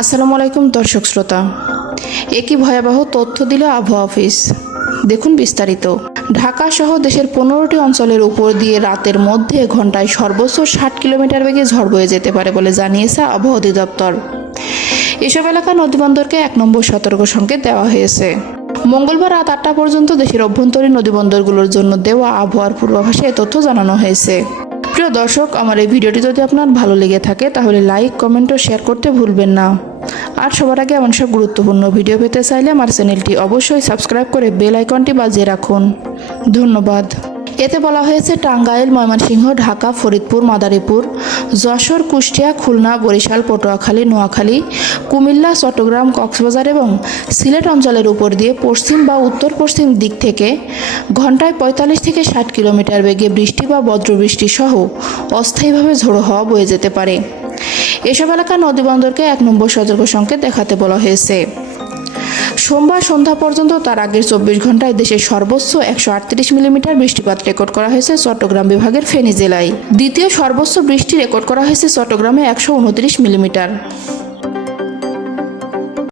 আসসালামু আলাইকুম দর্শক শ্রোতা। একই ভয়াবহ তথ্য দিল আবহাওয়া অফিস। দেখুন বিস্তারিত। ঢাকা সহ দেশের 15টি অঞ্চলের উপর দিয়ে রাতের মধ্যে ঘন্টায় সর্বোচ্চ 60 কিলোমিটার বেগে ঝড় বয়ে যেতে পারে বলে জানিয়েছে আবহাওয়া অধিদপ্তর। এসব এলাকা নদীবন্দরকে 1 নম্বর সতর্ক সংকেত দেওয়া হয়েছে। মঙ্গলবার রাত 8টা পর্যন্ত দেশের অভ্যন্তরীণ নদীবন্দরগুলোর জন্য দেওয়া আবহাওয়ার পূর্বাভাসে তথ্য জানানো হয়েছে। প্রিয় দর্শক, আমার এই ভিডিওটি যদি আপনার ভালো লেগে থাকে তাহলে লাইক, কমেন্ট ও শেয়ার করতে ভুলবেন না। আর সবার আগে এমন সব গুরুত্বপূর্ণ ভিডিও পেতে চাইলে আমার চ্যানেলটি অবশ্যই সাবস্ক্রাইব করে বেল আইকনটি বাজিয়ে রাখুন। ধন্যবাদ। এতে বলা হয়েছে টাঙ্গাইল, ময়মনসিংহ, ঢাকা, ফরিদপুর, মাদারীপুর, যশোর, কুষ্টিয়া, খুলনা, বরিশাল, পটুয়াখালী, নোয়াখালী, কুমিল্লা, চট্টগ্রাম, কক্সবাজার এবং সিলেট অঞ্চলের উপর দিয়ে পশ্চিম বা উত্তর পশ্চিম দিক থেকে ঘন্টায় 45 থেকে 60 কিলোমিটার বেগে বৃষ্টি বা বজ্রবৃষ্টি সহ অস্থায়ীভাবে ঝোড়ো হাওয়া বয়ে যেতে পারে। এসব এলাকার নদীবন্দরকে 1 নম্বর সতর্ক সংকেত দেখাতে বলা হয়েছে। সোমবার সন্ধ্যা পর্যন্ত তার আগের 24 ঘন্টায় দেশের সর্বোচ্চ 138 মিলিমিটার বৃষ্টিপাত রেকর্ড করা হয়েছে চট্টগ্রাম বিভাগের ফেনী জেলায়। দ্বিতীয় সর্বোচ্চ বৃষ্টি রেকর্ড করা হয়েছে চট্টগ্রামে 129 মিলিমিটার।